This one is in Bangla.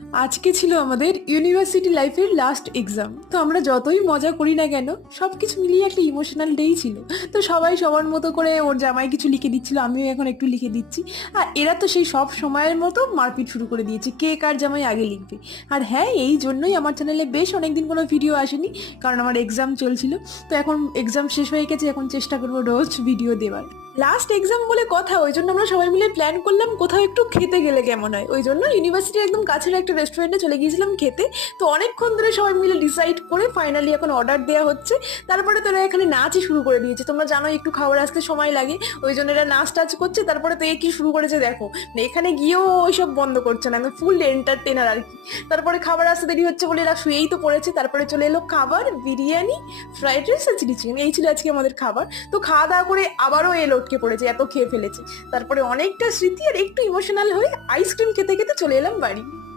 আজকে ছিল আমাদের ইউনিভার্সিটি লাইফের লাস্ট এক্সাম। তো আমরা যতই মজা করি না কেন, সব কিছু মিলিয়ে একটা ইমোশনাল ডেই ছিল। তো সবাই সবার মতো করে ওর জামাই কিছু লিখে দিচ্ছিল, আমিও এখন একটু লিখে দিচ্ছি। আর এরা তো সেই সব সময়ের মতো মারপিট শুরু করে দিয়েছে, কে কার জামাই আগে লিখবে। আর হ্যাঁ, এই জন্যই আমার চ্যানেলে বেশ অনেকদিন কোনো ভিডিও আসেনি, কারণ আমার এক্সাম চলছিল। তো এখন এক্সাম শেষ হয়ে গেছে, এখন চেষ্টা করবো রোজ ভিডিও দেওয়ার। লাস্ট এক্সাম বলে কথা, ওই জন্য আমরা সবাই মিলে প্ল্যান করলাম কোথাও একটু খেতে গেলে কেমন হয়। ওই জন্য ইউনিভার্সিটির একদম কাছের একটা রেস্টুরেন্টে চলে গিয়েছিলাম খেতে। তো অনেকক্ষণ ধরে সবাই মিলে ডিসাইড করে ফাইনালি এখন অর্ডার দেওয়া হচ্ছে। তারপরে তোরা এখানে নাচই শুরু করে দিয়েছে, তোমরা জানো একটু খাবার আসতে সময় লাগে, ওই জন্য এরা নাচ টাচ করছে। তারপরে তো এ কি শুরু করেছে দেখো, মানে এখানে গিয়েও ওইসব বন্ধ করছে না, আমি ফুল এন্টারটেনার আর কি। তারপরে খাবার আসতে দেরি হচ্ছে বলে এরা শুয়েই তো পড়েছে। তারপরে চলে এলো খাবার, বিরিয়ানি, ফ্রাইড রাইস আর চিলি চিকেন, এই ছিল আজকে আমাদের খাবার। তো খাওয়া দাওয়া করে আবারও এ লটকে পড়েছে, এত খেয়ে ফেলেছে। তারপরে অনেকটা স্মৃতি আর একটু ইমোশনাল হয়ে আইসক্রিম খেতে খেতে চলে এলাম বাড়ি।